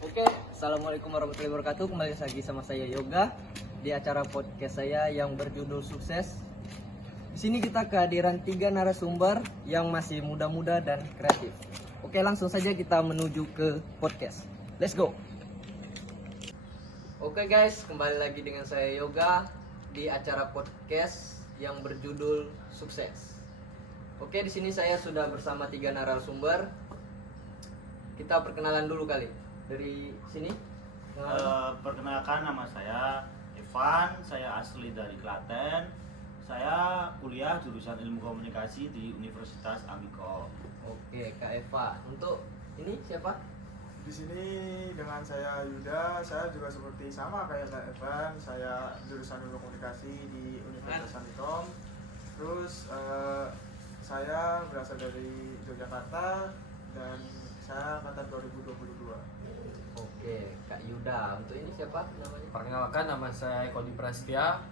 Oke, assalamualaikum warahmatullahi wabarakatuh. Kembali lagi sama saya Yoga di acara podcast saya yang berjudul Sukses. Di sini kita kehadiran 3 narasumber yang masih muda-muda dan kreatif. Oke, langsung saja kita menuju ke podcast. Let's go. Oke guys, kembali lagi dengan saya Yoga di acara podcast yang berjudul Sukses. Oke, di sini saya sudah bersama 3 narasumber. Kita perkenalan dulu kali. Dari sini. Perkenalkan, nama saya Evan, saya asli dari Klaten. Saya kuliah jurusan Ilmu Komunikasi di Universitas Amikom. Oke, Kak Eva. Untuk ini siapa? Di sini dengan saya Yuda, saya juga seperti sama kayak Kak Evan, saya jurusan Ilmu Komunikasi di Universitas Amikom. Terus saya berasal dari Yogyakarta dan saya angkatan 2022. Oke, Kak Yuda. Untuk ini siapa namanya? Perkenalkan, nama saya Kodi Prasetya.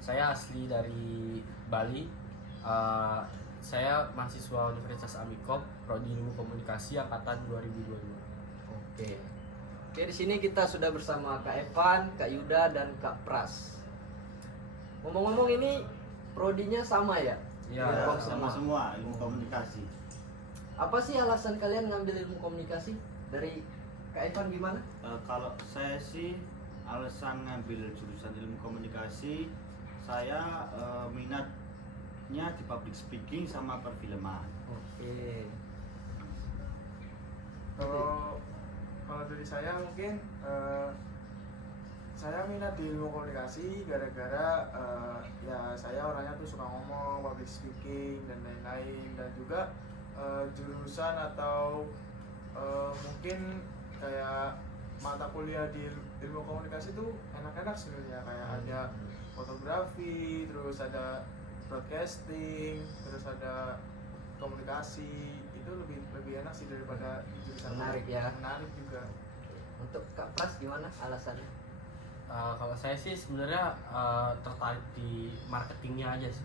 Saya asli dari Bali. Saya mahasiswa Universitas Amikom, prodi Ilmu Komunikasi angkatan 2022. Oke. Oke, di sini kita sudah bersama Kak Evan, Kak Yuda dan Kak Pras. Ngomong-ngomong ini prodinya sama ya? Ya, Ilmu Sama semua Ilmu Komunikasi. Apa sih alasan kalian ngambil ilmu komunikasi? Dari Kak Evan gimana? Kalau saya sih alasan ngambil jurusan Ilmu Komunikasi, saya minatnya di public speaking sama perfilman. Oke. Kalau dari saya mungkin saya minat di ilmu komunikasi gara-gara ya saya orangnya tuh suka ngomong, public speaking dan lain-lain, dan juga jurusan atau mungkin kayak mata kuliah di ilmu komunikasi tuh enak-enak sebenarnya, kayak ada fotografi, terus ada broadcasting, terus ada komunikasi. Itu lebih enak sih daripada di jurusan Menarik lain. ya. Menarik juga. Untuk Kak Pras gimana alasannya? Kalau saya sih sebenarnya tertarik di marketingnya aja sih.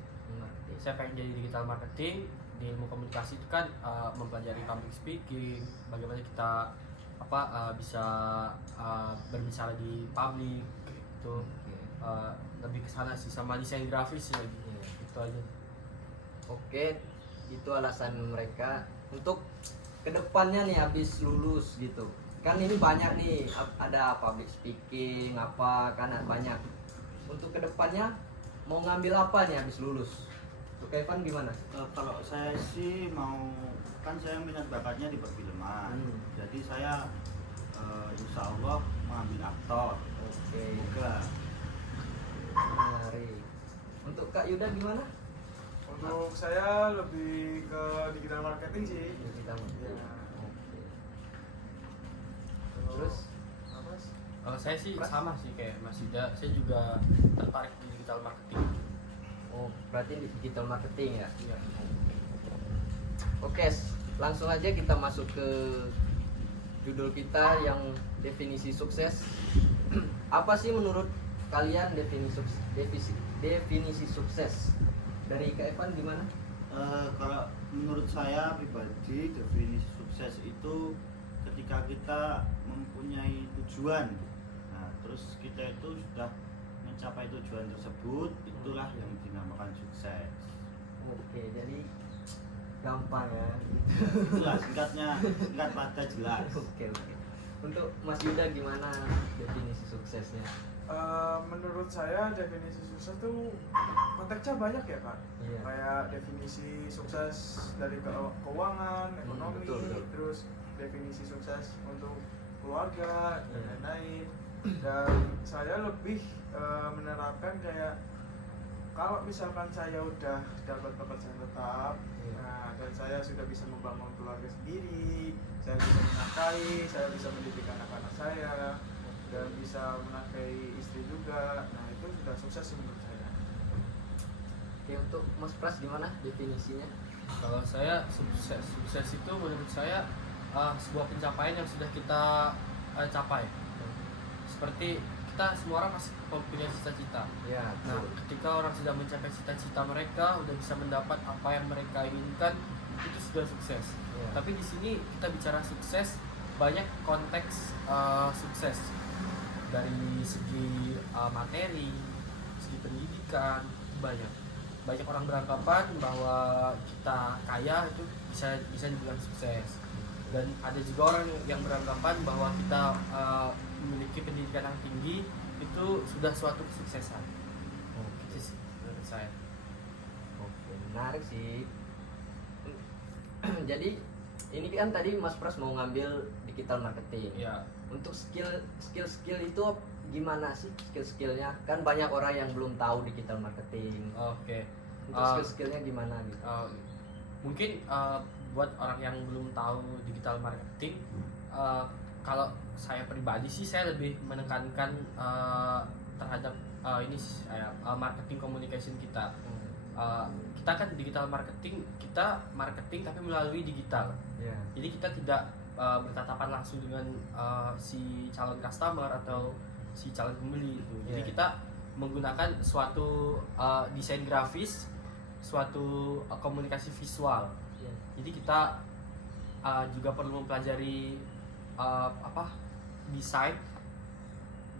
Saya pengen jadi digital marketing. Di ilmu komunikasi itu kan mempelajari public speaking, bagaimana kita bisa berbicara di publik gitu. Lebih ke sana sih, sama desain grafis sih lagi. Itu aja. Oke, itu alasan mereka. Untuk kedepannya nih habis lulus gitu, kan ini banyak nih, ada public speaking kan banyak. Untuk kedepannya mau ngambil apa nih habis lulus? Untuk Evan gimana? Kalau saya sih kan saya minat bakatnya di perfilman. Jadi saya insya Allah mengambil aktor. Oke, Semoga. menarik. Untuk Kak Yuda gimana? Untuk saya lebih ke digital marketing sih. Digital marketing. Ya. Oke. Terus apa sih? Kalau saya sih sama sih kayak Mas Yuda, saya juga tertarik di digital marketing. oh berarti di digital marketing ya? Iya. Oke, langsung aja kita masuk ke judul kita yang definisi sukses. Apa sih menurut kalian definisi sukses? Dari Kak Evan gimana? Kalau menurut saya pribadi, definisi sukses itu ketika kita mempunyai tujuan, nah terus kita itu sudah mencapai tujuan tersebut, itulah yang dinamakan sukses. Oke, jadi gampang ya. Jelas, singkat padat jelas. Oke. Untuk Mas Yuda gimana definisi suksesnya? Menurut saya definisi sukses tuh konteksnya banyak ya Kak. Iya. Kayak definisi sukses dari keuangan, ekonomi, betul. terus definisi sukses untuk keluarga dan Iya. lain-lain. Dan saya lebih menerapkan kayak kalau misalkan saya udah dapat pekerjaan tetap, Iya. nah, dan saya sudah bisa membangun keluarga sendiri, saya bisa menafkahi, saya bisa mendidik anak-anak saya, dan bisa menafkahi istri juga. Nah itu sudah sukses sih menurut saya. Oke, untuk Mas Pras gimana definisinya? Kalau saya sukses itu menurut saya sebuah pencapaian yang sudah kita capai. Seperti kita semua orang pasti punya cita-cita. Ya, Nah, ketika orang sudah mencapai cita-cita mereka, udah bisa mendapat apa yang mereka inginkan, itu sudah sukses. Ya. Tapi di sini kita bicara sukses banyak konteks sukses dari segi materi, segi pendidikan, banyak orang beranggapan bahwa kita kaya itu bisa dibilang sukses, dan ada juga orang yang beranggapan bahwa kita memiliki pendidikan yang tinggi itu sudah suatu kesuksesan. Itu sih menurut saya. Oke, menarik sih. Jadi ini kan tadi Mas Pras mau ngambil digital marketing. Ya, Untuk skill itu gimana sih skillnya? Kan banyak orang yang belum tahu digital marketing. oke. Untuk skillnya gimana gitu? Mungkin buat orang yang belum tahu digital marketing, kalau saya pribadi sih saya lebih menekankan terhadap ini marketing communication kita. Kita kan digital marketing, kita marketing tapi melalui digital. Ya. Jadi kita tidak bertatapan langsung dengan si calon customer atau si calon pembeli itu. Jadi Yeah. kita menggunakan suatu desain grafis, suatu komunikasi visual. Ya. Jadi kita juga perlu mempelajari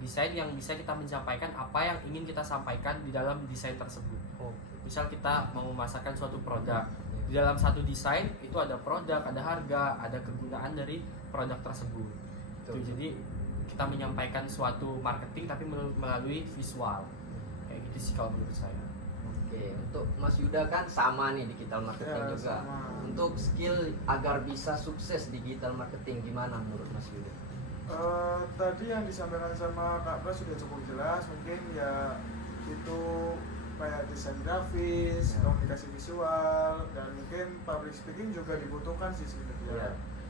desain yang bisa kita menyampaikan apa yang ingin kita sampaikan di dalam desain tersebut. Misal kita mau memasarkan suatu produk, di dalam satu desain itu ada produk, ada harga, ada kegunaan dari produk tersebut. Tuh, jadi kita menyampaikan suatu marketing tapi melalui visual. Kayak gitu sih kalau menurut saya. Oke, untuk Mas Yuda kan sama nih digital marketing Ya, juga. sama. Untuk skill agar bisa sukses digital marketing gimana menurut Mas Yuda? Tadi yang disampaikan sama Kak Pras sudah cukup jelas. Mungkin ya itu kayak desain grafis, Ya. komunikasi visual, dan mungkin public speaking juga dibutuhkan sih sebenarnya. Ya,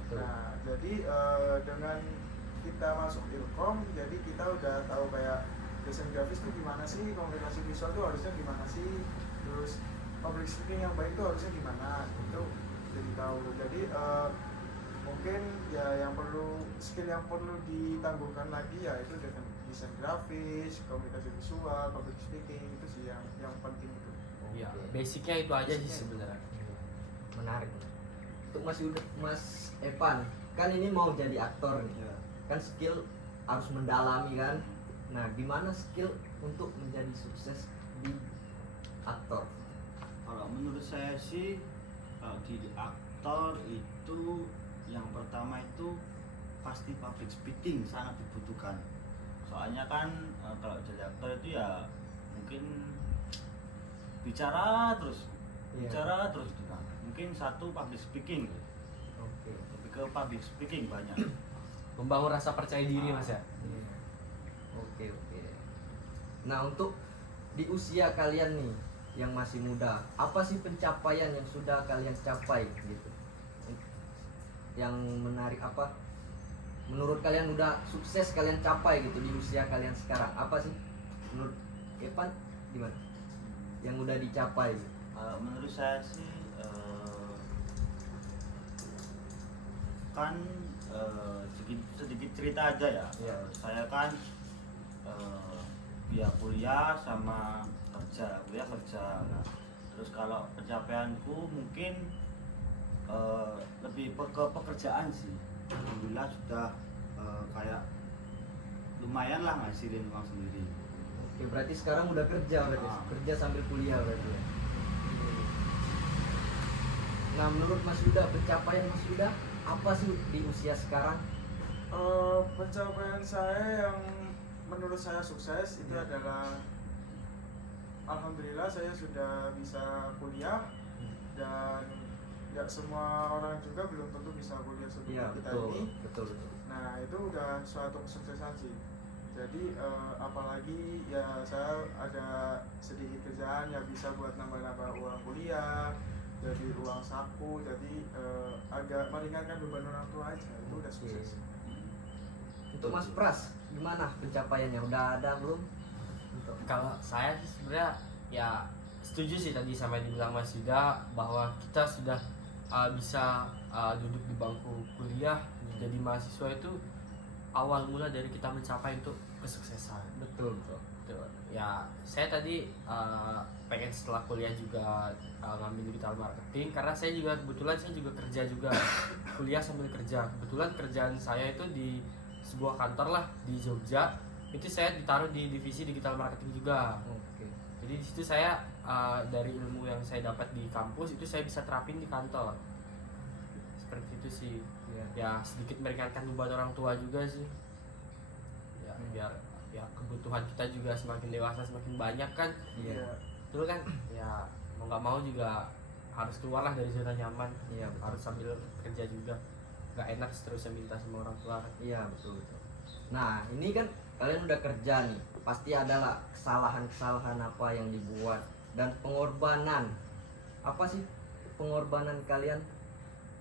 betul. Nah, jadi dengan kita masuk Ilkom, jadi kita udah tahu kayak desain grafis itu gimana sih, komunikasi visual itu harusnya gimana sih, terus public speaking yang baik itu harusnya gimana, itu jadi tahu. Jadi mungkin ya skill yang perlu ditangguhkan lagi ya itu dengan desain grafis, komunikasi visual, public speaking, itu sih yang penting itu. Ya, Oke. basicnya itu aja sih Basicnya. sebenarnya. Menarik. Untuk Mas Yuda, Mas Evan, kan ini mau jadi aktor nih. Ya. Kan skill harus mendalami kan. Nah, gimana skill untuk menjadi sukses di aktor? Kalau menurut saya sih, kalau di aktor itu yang pertama itu pasti public speaking sangat dibutuhkan. Soalnya kan kalau jadi aktor itu ya mungkin bicara terus Iya. gitu kan. Mungkin satu public speaking, Oke. lebih ke public speaking banyak. Membangun rasa percaya diri Mas ya. Iya. Oke. Nah, untuk di usia kalian nih yang masih muda, apa sih pencapaian yang sudah kalian capai gitu? Yang menarik apa? Menurut kalian udah sukses kalian capai gitu di usia kalian sekarang? Apa sih? Menurut Evan gimana? Yang udah dicapai gitu? Menurut saya sih kan sedikit cerita aja ya. Iya. Saya kan ya kuliah sama kuliah kerja. Nah, terus kalau pencapaianku mungkin lebih ke pekerjaan sih. Alhamdulillah sudah kayak lumayan lah ngasilin uang sendiri. Oke, berarti sekarang udah kerja berarti. Ah. Kerja sambil kuliah berarti ya. Nah, menurut Mas Yuda, pencapaian Mas Yuda apa sih di usia sekarang? Pencapaian saya yang menurut saya sukses itu Ya. adalah alhamdulillah saya sudah bisa kuliah, dan ya semua orang juga belum tentu bisa kuliah seperti Iya, kita betul, ini. betul. Nah, itu udah suatu kesuksesan sih. Jadi apalagi ya saya ada sedikit kerjaan yang bisa buat nambah-nambah uang kuliah, jadi uang saku, jadi agak meringankan beban orang tua aja, itu udah Oke. sukses. Untuk Mas Pras, gimana pencapaiannya? Udah ada belum? Untuk Kalau saya sih sebenarnya ya setuju sih tadi sama yang dibilang Mas Yuda bahwa kita sudah bisa duduk di bangku kuliah jadi mahasiswa itu awal mula dari kita mencapai untuk kesuksesan. Betul bro. Gitu. Ya saya tadi pengen setelah kuliah juga ngambil digital marketing karena kebetulan saya juga kerja juga kuliah sambil kerja. Kebetulan kerjaan saya itu di sebuah kantor lah di Jogja, itu saya ditaruh di divisi digital marketing juga. Oke. Jadi di situ saya dari ilmu yang saya dapat di kampus itu saya bisa terapin di kantor. Seperti itu sih. Iya. Ya sedikit meringankan beban orang tua juga sih. Ya biar ya kebutuhan kita juga semakin dewasa semakin banyak kan. Iya. Betul kan? Ya mau nggak mau juga harus keluar lah dari zona nyaman. Iya betul. Harus sambil kerja juga. Nggak enak terus minta sama orang tua kan. Iya betul betul. Nah ini kan kalian udah kerja nih, pasti adalah kesalahan-kesalahan apa yang dibuat dan pengorbanan. Apa sih pengorbanan kalian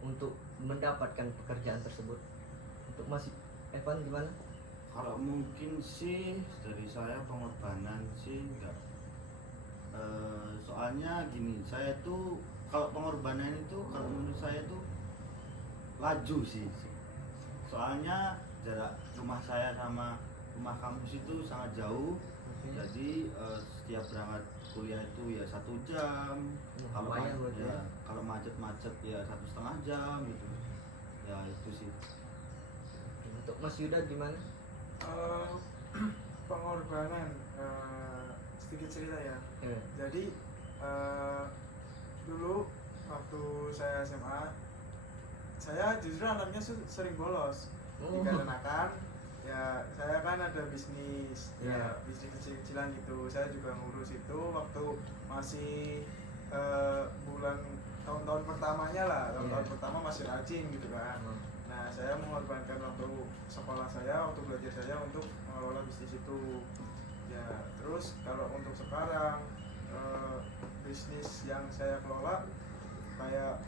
untuk mendapatkan pekerjaan tersebut? Untuk Mas Evan gimana? Kalau mungkin sih dari saya pengorbanan sih enggak. Soalnya gini, saya tuh kalau pengorbanan itu kalau menurut saya tuh laju sih. Soalnya jarak rumah saya sama rumah kampus itu sangat jauh. Jadi setiap berangkat kuliah itu ya 1 jam. Kalau Lumayan berarti ya. kalau macet-macet ya 1,5 jam gitu. Ya itu sih. Untuk Mas Yuda gimana? Pengorbanan, sedikit cerita ya. Jadi dulu waktu saya SMA, saya justru anaknya sering bolos. Dikarenakan ya saya kan ada bisnis, ya bisnis kecil-kecilan gitu. Saya juga ngurus itu waktu masih bulan tahun-tahun pertamanya lah. Tahun-tahun pertama masih rajin gitu kan. Nah, saya mengorbankan waktu sekolah saya, waktu belajar saya untuk mengelola bisnis itu. Ya, terus kalau untuk sekarang bisnis yang saya kelola kayak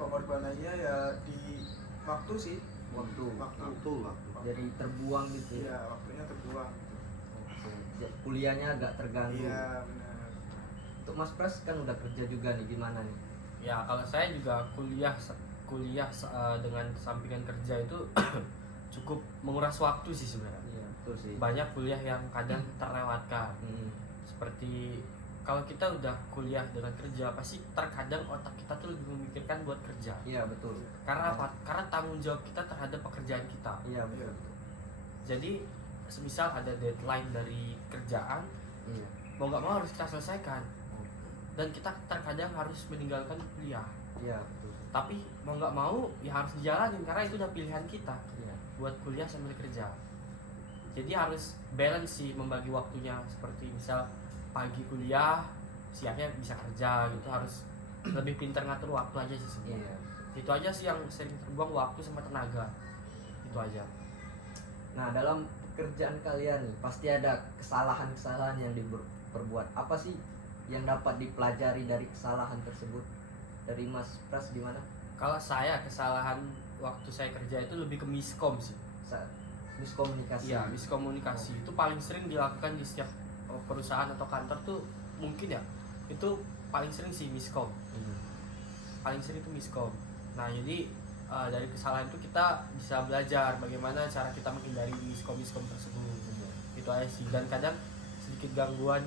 pengorbanannya ya di waktu sih. Waktu. Jadi terbuang gitu ya. Iya, waktunya terbuang. Oke. Kuliahnya agak terganggu. Iya, benar. Untuk Mas Pras kan udah kerja juga nih, gimana nih? Ya kalau saya juga kuliah dengan sampingan kerja itu cukup menguras waktu sih sebenarnya. Iya, betul sih. Banyak kuliah yang kadang terlewatkan. Seperti kalau kita udah kuliah dengan kerja pasti terkadang otak kita tuh lebih memikirkan buat kerja. Iya, betul. Karena apa? Karena tanggung jawab kita terhadap pekerjaan kita. Iya, betul. Jadi semisal ada deadline dari kerjaan, Iya. mau nggak mau harus kita selesaikan. Dan kita terkadang harus meninggalkan kuliah. Iya, betul. Tapi mau nggak mau ya harus dijalanin karena itu udah pilihan kita Iya. buat kuliah sambil kerja. Jadi harus balance sih membagi waktunya, seperti misal pagi kuliah, siangnya bisa kerja gitu. Harus lebih pintar ngatur waktu aja sih sebenarnya. Iya. Itu aja sih yang sering terbuang waktu sama tenaga. Itu aja. Nah, dalam pekerjaan kalian nih pasti ada kesalahan-kesalahan yang diperbuat. Apa sih yang dapat dipelajari dari kesalahan tersebut? Dari Mas Pras gimana? Kalau saya kesalahan waktu saya kerja itu lebih ke miskom sih. Miskomunikasi. Iya, miskomunikasi itu paling sering dilakukan di setiap perusahaan atau kantor tuh mungkin ya. Itu paling sering sih miskom. Paling sering itu miskom. Nah, jadi dari kesalahan itu kita bisa belajar bagaimana cara kita menghindari miskom tersebut. Itu aja sih. Dan kadang sedikit gangguan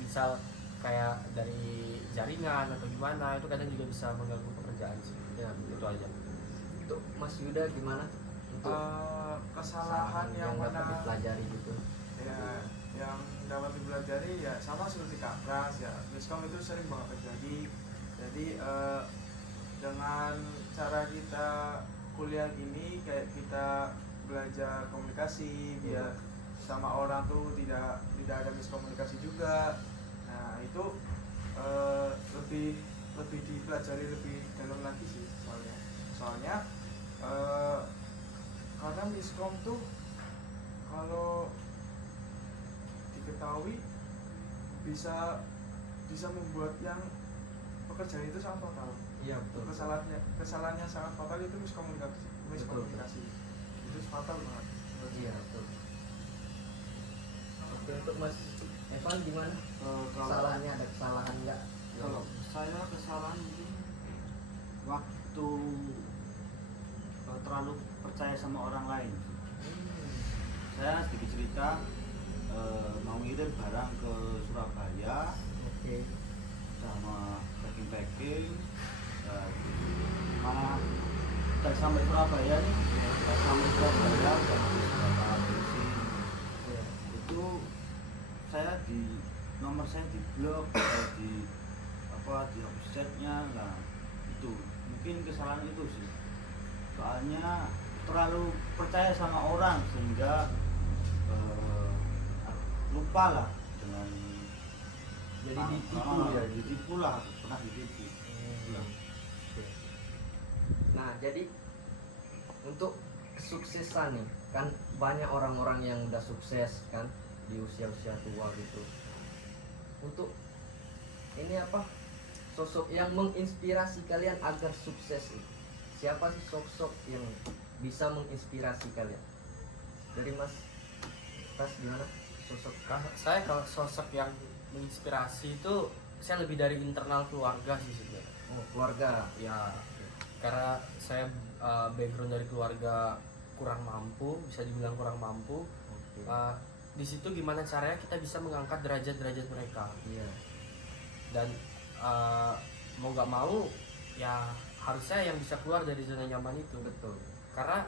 misal kayak dari jaringan atau gimana itu kadang juga bisa mengganggu pekerjaan sih. Ya, Itu aja. Untuk Mas Yuda gimana? Untuk Kesalahan yang dapat mana dipelajari gitu. ya yang dapat dipelajari ya sama seperti Kak Pras ya, miskom itu sering banget terjadi. Jadi dengan cara kita kuliah gini kayak kita belajar komunikasi biar sama orang tuh tidak ada miskomunikasi juga. Nah itu lebih dipelajari lebih dalam lagi sih soalnya karena miskom tuh kalau diketahui bisa membuat yang pekerjaan itu sangat fatal. Iya, betul. Kesalahannya sangat fatal itu miskomunikasi. Itu fatal banget. Iya, betul. Oke, untuk Mas Evan gimana? Kesalahannya ada kesalahan enggak? Kalau saya kesalahan mungkin waktu terlalu percaya sama orang lain. Saya sedikit cerita, mau ngirim barang ke Surabaya Oke. sama packing, mana udah sampai Surabaya nih, udah sampai Surabaya, udah beberapa bensin. Iya. Itu saya nomor saya di blok, di offsetnya, nah itu mungkin kesalahan itu sih. Soalnya terlalu percaya sama orang sehingga lupa lah dengan Jadi ditipu ya. ditipu lah, pernah ditipu. Oke. Nah, jadi untuk kesuksesan nih, kan banyak orang-orang yang udah sukses kan di usia-usia tua gitu. Untuk ini apa? Sosok yang menginspirasi kalian agar sukses itu. Siapa sih sosok yang bisa menginspirasi kalian? Dari Mas Tas gimana? Sosok Saya kalau sosok yang menginspirasi itu saya lebih dari internal keluarga sih sebenarnya. keluarga. Ya, karena saya background dari keluarga kurang mampu, bisa dibilang kurang mampu. Oke. Di situ gimana caranya kita bisa mengangkat derajat-derajat mereka, Iya. dan mau nggak mau ya harusnya yang bisa keluar dari zona nyaman itu, Betul. karena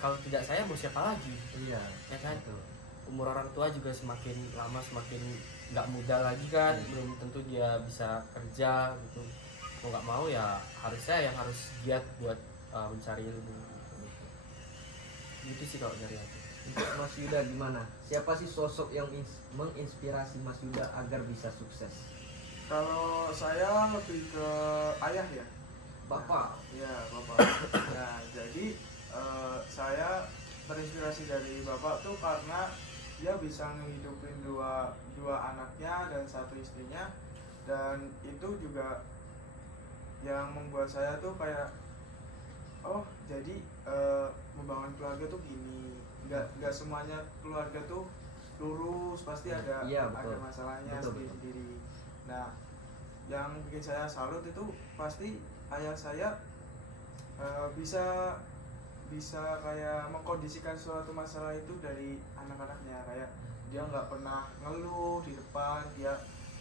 kalau tidak saya mau siapa lagi, Iya. ya kan? Betul. Umur orang tua juga semakin lama semakin nggak muda lagi kan, belum tentu dia bisa kerja gitu. Mau nggak mau ya harusnya yang harus giat buat mencari ilmu gitu sih kalau dari aku. Untuk Mas Yuda gimana? Siapa sih sosok yang menginspirasi Mas Yuda agar bisa sukses? Kalau saya lebih ke ayah ya. Bapak. Ya, bapak. Nah, jadi saya terinspirasi dari bapak tuh karena dia bisa ngehidupin dua anaknya dan satu istrinya, dan itu juga yang membuat saya tuh kayak oh jadi membangun keluarga tuh gini, nggak semuanya keluarga tuh lurus, pasti ada Iya, betul. ada masalahnya Betul, sendiri-sendiri. Nah, yang bikin saya salut itu pasti ayah saya bisa kayak mengkondisikan suatu masalah itu dari anak-anaknya, kayak dia nggak pernah ngeluh di depan, dia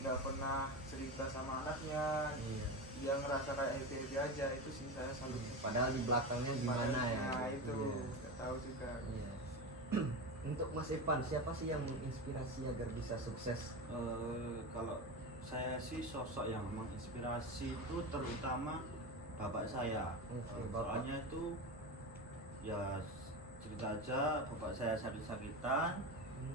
nggak pernah cerita sama anaknya, Iya. dia ngerasa kayak happy aja. Itu sih saya salut. Padahal di belakangnya gimana ya? Nah, itu Iya. nggak tahu juga. Iya. Untuk Mas Evan, siapa sih yang menginspirasi agar bisa sukses? Kalau saya sih sosok yang menginspirasi itu terutama bapak saya. Oke, bapak. Soalnya itu ya cerita aja, bapak saya sakit-sakitan,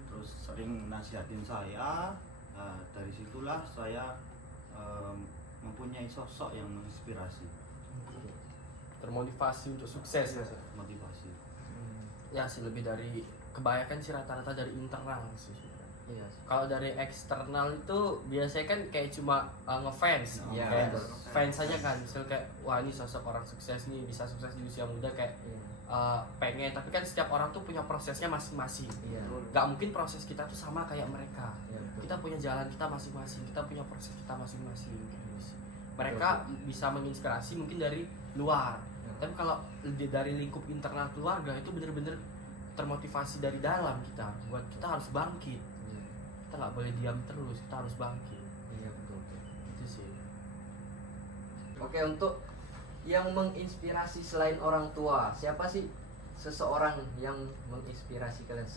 terus sering nasihatin saya. Nah, dari situlah saya mempunyai sosok yang menginspirasi, Termotivasi untuk sukses ya. motivasi. Ya sih, lebih dari kebanyakan sih rata-rata dari internal sih sebenarnya. Iya. Kalau dari eksternal itu biasanya kan kayak cuma ngefans, Iya, kayak betul. fans saja kan. Misal kayak wah ini sosok orang sukses nih, bisa sukses di usia muda, kayak Iya. pengen. Tapi kan setiap orang tuh punya prosesnya masing-masing. Iya. Gak mungkin proses kita tuh sama kayak mereka. Iya, betul. Kita punya jalan kita masing-masing, kita punya proses kita masing-masing. Mereka bisa menginspirasi mungkin dari luar, Ya. tapi kalau dari lingkup internal keluarga itu bener-bener termotivasi dari dalam kita, buat kita harus bangkit. Iya. Kita nggak boleh diam terus, kita harus bangkit. Iya, betul. Itu sih. Oke, untuk yang menginspirasi selain orang tua, siapa sih seseorang yang menginspirasi kalian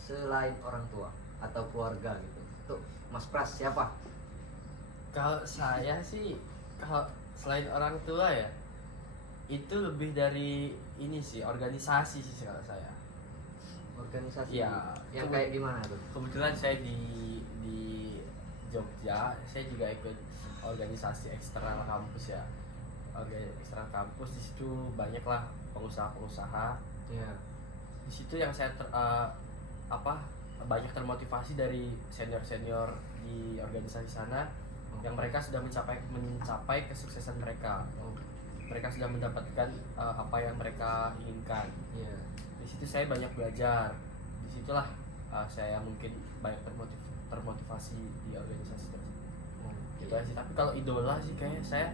selain orang tua atau keluarga gitu? Tuh, Mas Pras siapa? Kalau saya sih, kalau selain orang tua ya, itu lebih dari ini sih, organisasi sih kalau saya. Organisasi Iya. yang kayak gimana tuh? Kebetulan saya di Jogja, saya juga ikut organisasi eksternal kampus ya. Organisasi eksternal kampus, di situ banyak lah pengusaha-pengusaha. Iya. Di situ yang saya banyak termotivasi dari senior-senior di organisasi sana, yang mereka sudah mencapai kesuksesan mereka. Mereka sudah mendapatkan apa yang mereka inginkan. Iya. Di situ saya banyak belajar. Disitulah saya mungkin banyak termotivasi di organisasi tersebut. Gitu aja. Tapi kalau idola sih kayaknya saya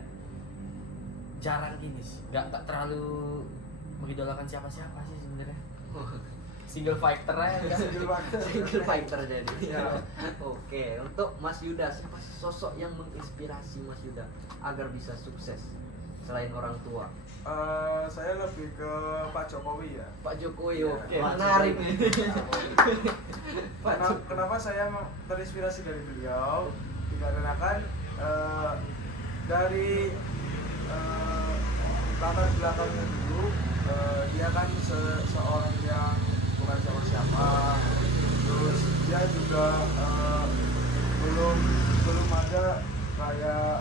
jarang ini sih, nggak terlalu mengidolakan siapa-siapa sih sebenarnya. Single fighter aja kan. Single fighter jadi. Ya. Oke, untuk Mas Yuda, siapa sih sosok yang menginspirasi Mas Yuda agar bisa sukses selain orang tua? Saya lebih ke Pak Jokowi ya. Pak Jokowi, Ya, oke, Pak menarik Jokowi. nih. Pak Jokowi. Kenapa saya terinspirasi dari beliau? Dikarenakan dari latar belakangnya dulu, dia kan seorang yang bukan siapa-siapa. Terus dia juga belum ada kayak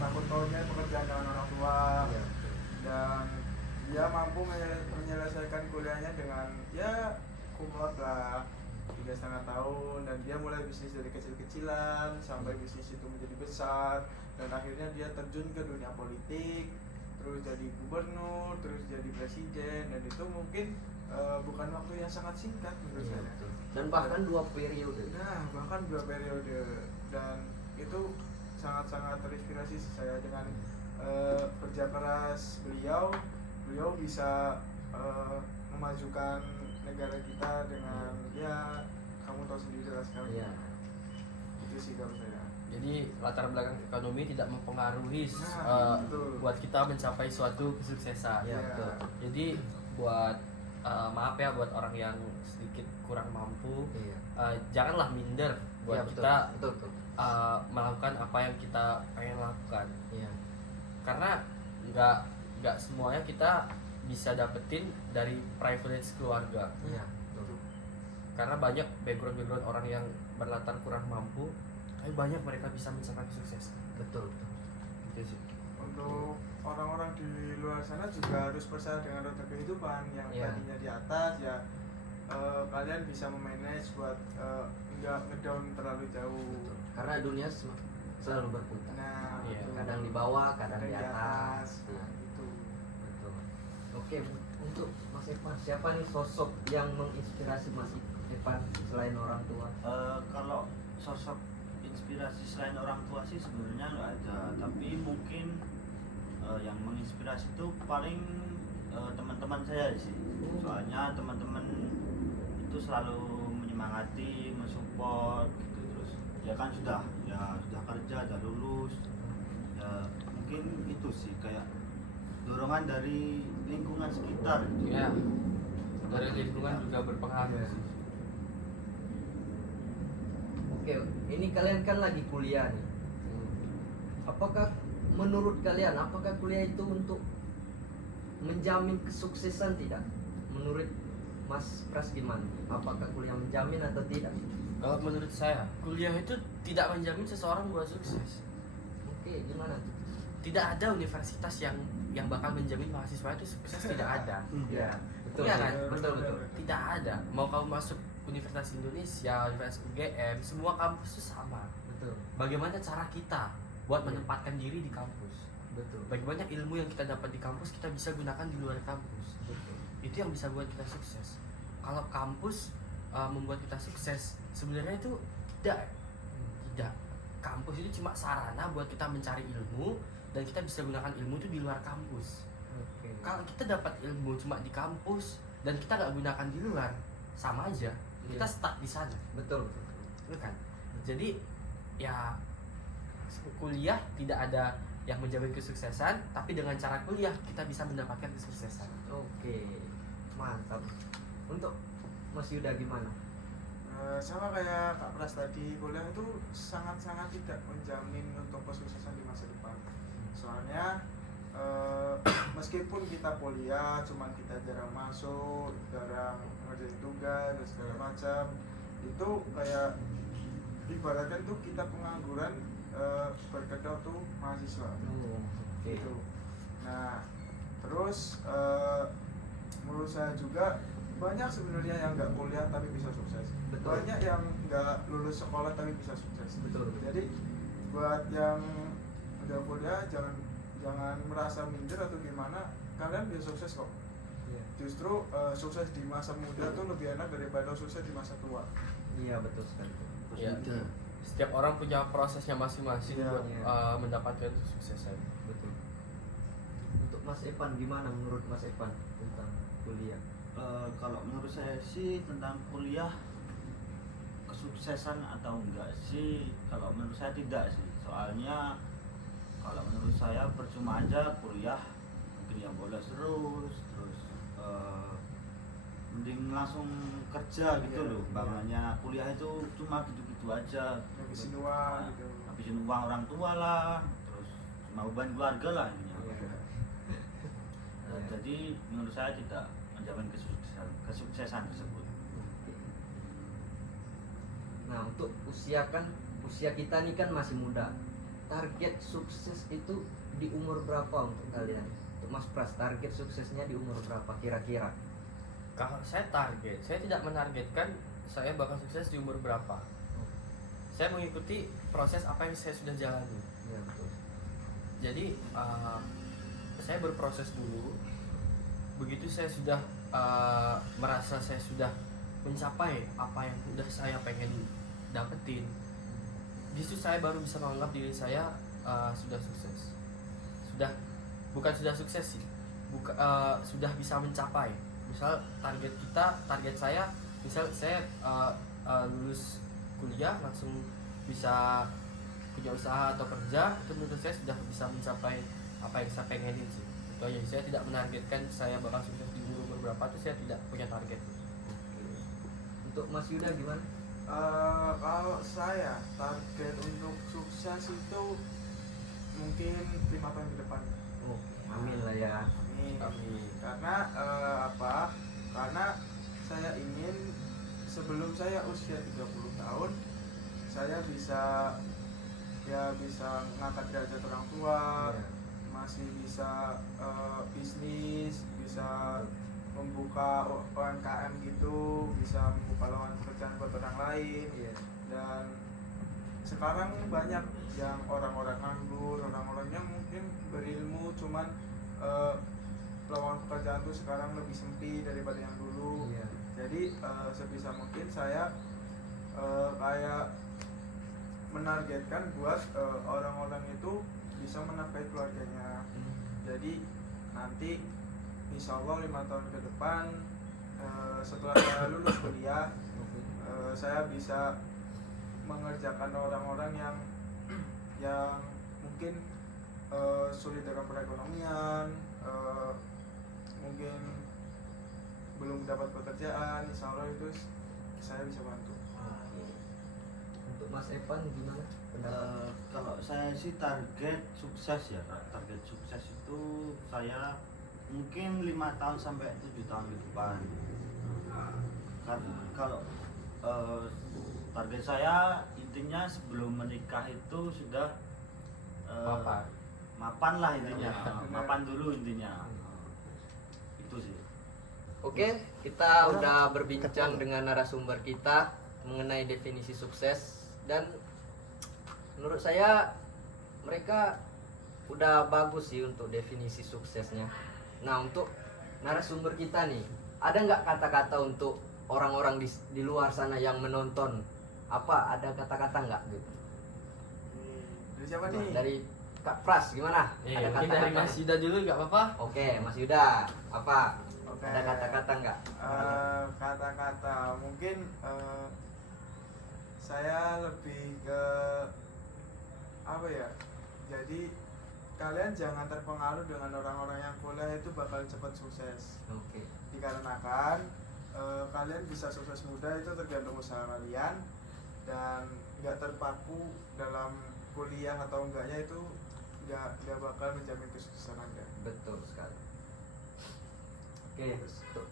sangkut pautnya pekerjaan dengan orang tua, Iya. dan dia mampu menyelesaikan kuliahnya dengan ya kumlot lah 3,5 tahun, dan dia mulai bisnis dari kecil-kecilan sampai bisnis itu menjadi besar, dan akhirnya dia terjun ke dunia politik, terus jadi gubernur, terus jadi presiden, dan itu mungkin bukan waktu yang sangat singkat menurut Iya, saya. betul. Dan bahkan 2 periode. Nah, bahkan 2 periode, dan itu sangat-sangat terinspirasi saya dengan kerja keras beliau bisa memajukan negara kita dengan ya kamu tahu sendiri lah sekarang. Iya. Itu sih kalau saya. Jadi latar belakang ekonomi tidak mempengaruhi betul. buat kita mencapai suatu kesuksesan. Iya, Iya. betul. Jadi buat maaf ya buat orang yang sedikit kurang mampu, Iya. janganlah minder buat Iya, betul. kita Betul. melakukan apa yang kita pengen lakukan. Iya. Karena nggak semuanya kita bisa dapetin dari privilege keluarga. Iya, betul. Karena banyak background orang yang berlatar kurang mampu, tapi banyak mereka bisa mencapai sukses. Betul. Gitu sih. Untuk orang-orang di luar sana juga harus percaya dengan roda kehidupan yang Iya. tadinya di atas ya, kalian bisa memanage buat nggak ngedown terlalu jauh. Betul. Karena dunia selalu berputar. Nah, Iya. betul. Kadang di bawah, kadang di atas. Nah, Nah, gitu. betul. Oke, untuk Mas Evan, siapa nih sosok yang menginspirasi Mas Evan selain orang tua? Kalau sosok inspirasi selain orang tua sih sebenarnya nggak ada, tapi mungkin yang menginspirasi itu paling teman-teman saya sih. Soalnya teman-teman itu selalu menyemangati, mensupport gitu, terus ya kan sudah kerja, sudah lulus, ya mungkin itu sih kayak dorongan dari lingkungan sekitar gitu. Ya, dari lingkungan juga berpengaruh Iya. sih. Oke, ini kalian kan lagi kuliah nih. Apakah menurut kalian, apakah kuliah itu untuk menjamin kesuksesan tidak? Menurut Mas Pras gimana? Apakah kuliah menjamin atau tidak? Kalau menurut saya, kuliah itu tidak menjamin seseorang buat sukses. Oke, gimana? Tidak ada universitas yang bakal menjamin mahasiswa itu sukses, tidak ada. Ya, betul. Iya kan? Betul, betul. Tidak ada. Mau kamu masuk Universitas Indonesia, Universitas UGM, semua kampus itu sama. Betul. Bagaimana cara kita buat Iya. menempatkan diri di kampus? Betul. Bagaimana ilmu yang kita dapat di kampus kita bisa gunakan di luar kampus? Betul. Itu yang bisa buat kita sukses. Kalau kampus membuat kita sukses, sebenarnya itu tidak. Kampus itu cuma sarana buat kita mencari ilmu, dan kita bisa gunakan ilmu itu di luar kampus. Oke. Kalau kita dapat ilmu cuma di kampus dan kita nggak gunakan di luar, sama aja kita Iya. stuck di sana, Betul. betul kan? Jadi ya kuliah tidak ada yang menjamin kesuksesan, tapi dengan cara kuliah kita bisa mendapatkan kesuksesan. Oke. Mantap. Untuk Mas Yuda gimana? Sama kayak Kak Pras tadi, kuliah itu sangat-sangat tidak menjamin untuk kesuksesan di masa depan. Soalnya meskipun kita kuliah, cuman kita jarang masuk, jarang ngerjain tugas dan segala macam, itu kayak ibaratnya tuh kita pengangguran berkedok tuh mahasiswa. Oke. Gitu. Nah, terus menurut saya juga banyak sebenarnya yang nggak kuliah tapi bisa sukses. Betul. Banyak yang nggak lulus sekolah tapi bisa sukses. Betul. Jadi buat yang udah kuliah jangan merasa minder atau gimana, kalian bisa sukses kok. Iya. Justru sukses di masa muda tuh lebih enak daripada sukses di masa tua. Iya, betul sekali. Ya, setiap orang punya prosesnya masing-masing Iya, buat iya. mendapatkan kesuksesan. Betul. Untuk untuk Mas Evan, gimana menurut Mas Evan tentang kuliah? Kalau menurut saya sih tentang kuliah kesuksesan atau enggak sih, kalau menurut saya tidak sih. Soalnya kalau menurut saya percuma aja kuliah, mungkin yang bolos terus mending langsung kerja gitu Iya, loh. iya. Bangunnya kuliah itu cuma gitu-gitu aja, Habisin uang gitu. habisin uang orang tua lah, terus cuma beban keluarga lah ini. Iya. Jadi menurut saya tidak menjamin kesuksesan tersebut. Nah, untuk usia kita nih kan masih muda. Target sukses itu di umur berapa untuk kalian? Untuk Mas Pras, target suksesnya di umur berapa kira-kira? Kalau saya tidak menargetkan saya bakal sukses di umur berapa. Saya mengikuti proses apa yang saya sudah jalani. Ya, betul. Jadi saya berproses dulu. Begitu saya sudah merasa saya sudah mencapai apa yang udah saya pengen dapetin, justru saya baru bisa menganggap diri saya sudah sukses. Bukan sudah sukses sih, sudah bisa mencapai. Misal target saya, misal saya lulus kuliah langsung bisa punya usaha atau kerja, itu menurut saya sudah bisa mencapai apa yang saya pengenin sih. Itu aja. Saya tidak menargetkan saya bakal sukses di umur berapa, itu saya tidak punya target. Untuk Mas Yuda gimana? Kalau saya target untuk sukses itu mungkin 5 tahun ke depan. Oh, amin lah ya. Amin. Karena apa? Karena saya ingin sebelum saya usia 30 tahun saya bisa ngangkat derajat orang tua, Iya. masih bisa bisnis, bisa membuka UMKM gitu, bisa membuka lowongan pekerjaan buat orang lain. Iya. Dan sekarang banyak yang orang-orang nganggur, orang-orang yang mungkin berilmu cuman lowongan pekerjaan tuh sekarang lebih sempit daripada yang dulu. Iya. Jadi sebisa mungkin saya kayak menargetkan buat orang-orang itu bisa menafkahi keluarganya. Jadi nanti insya Allah 5 tahun ke depan setelah saya lulus kuliah, saya bisa mengerjakan orang-orang yang mungkin sulit dalam perekonomian, mungkin belum dapat pekerjaan. Insya Allah itu saya bisa bantu. Untuk Mas Evan gimana pendapat? Kalau saya sih target sukses ya, target sukses itu saya mungkin 5 tahun sampai 7 tahun ke depan. Karena kalau target saya intinya sebelum menikah itu sudah mapan lah intinya, mapan dulu intinya. Itu sih. Oke, kita udah berbincang dengan narasumber kita mengenai definisi sukses, dan menurut saya mereka udah bagus sih untuk definisi suksesnya. Nah, untuk narasumber kita nih, ada nggak kata-kata untuk orang-orang di luar sana yang menonton? Apa ada kata-kata nggak gitu? Dari siapa nih? Dari Kak Pras gimana? Ada Mungkin dari kata-kata? Mas Yuda dulu nggak apa-apa? Oke, Mas Yuda, apa? Oke. Ada kata-kata nggak? Kata-kata mungkin saya lebih ke apa ya? Jadi kalian jangan terpengaruh dengan orang-orang yang kuliah itu bakal cepat sukses. Oke. Dikarenakan kalian bisa sukses muda itu tergantung usaha kalian, dan nggak terpaku dalam kuliah atau enggaknya itu nggak bakal menjamin kesuksesan Anda. Betul sekali. Oke, untuk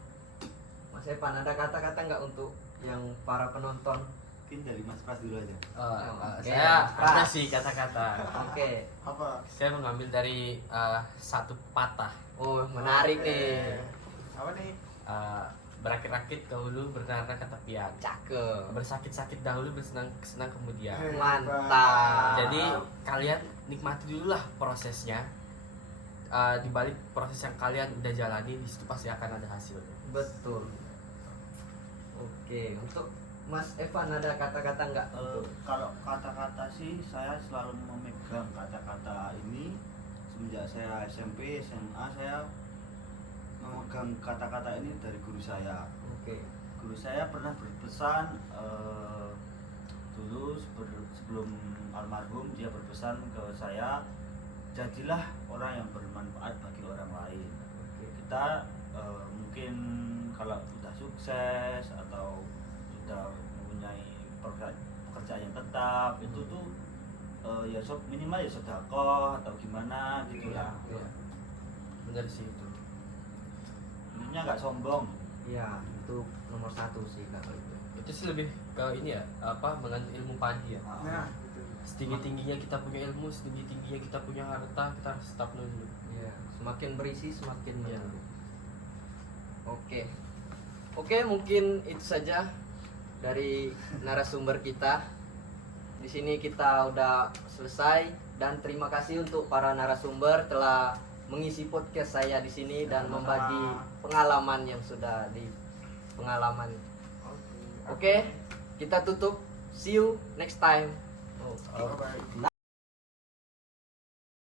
Mas Evan, ada kata-kata nggak untuk yang para penonton? Mungkin dari Mas Pras dulu aja. Oke, Saya Mas ada Pras. sih kata-kata. Oke. Apa? Saya mengambil dari satu patah. Oh, menarik nih. Apa nih? Berakit-rakit dahulu, bernara ke tepian. Cakep. Bersakit-sakit dahulu, bersenang-senang kemudian. Mantap. Jadi kalian nikmati dulu lah prosesnya. Di balik proses yang kalian udah jalani, di situ pasti akan ada hasilnya. Betul. Oke, untuk Mas Evan ada kata-kata nggak? Kalau kata-kata sih saya selalu memegang kata-kata ini semenjak saya SMP, SMA saya memegang kata-kata ini dari guru saya. Oke. Guru saya pernah berpesan dulu sebelum almarhum, dia berpesan ke saya, jadilah orang yang bermanfaat bagi orang lain. Kita mungkin kalau sudah sukses atau sudah mempunyai pekerjaan yang tetap, itu tuh ya minimal ya sedekah atau gimana gitu lah. Iya. Benar sih itu. Intinya nggak sombong. Iya, itu nomor 1 sih kalau itu. Itu sih lebih ke ini ya, apa, mengenai ilmu pagi ya. Nah, gitu. Setinggi-tingginya kita punya ilmu, setinggi-tingginya kita punya harta, kita harus tetap nunduk. Iya, semakin berisi semakin Iya. menunduk. Oke, mungkin itu saja dari narasumber kita. Di sini kita udah selesai dan terima kasih untuk para narasumber telah mengisi podcast saya di sini dan Sama-sama. membagi pengalaman yang sudah di pengalaman. Oke. Oke, kita tutup. See you next time. Oke.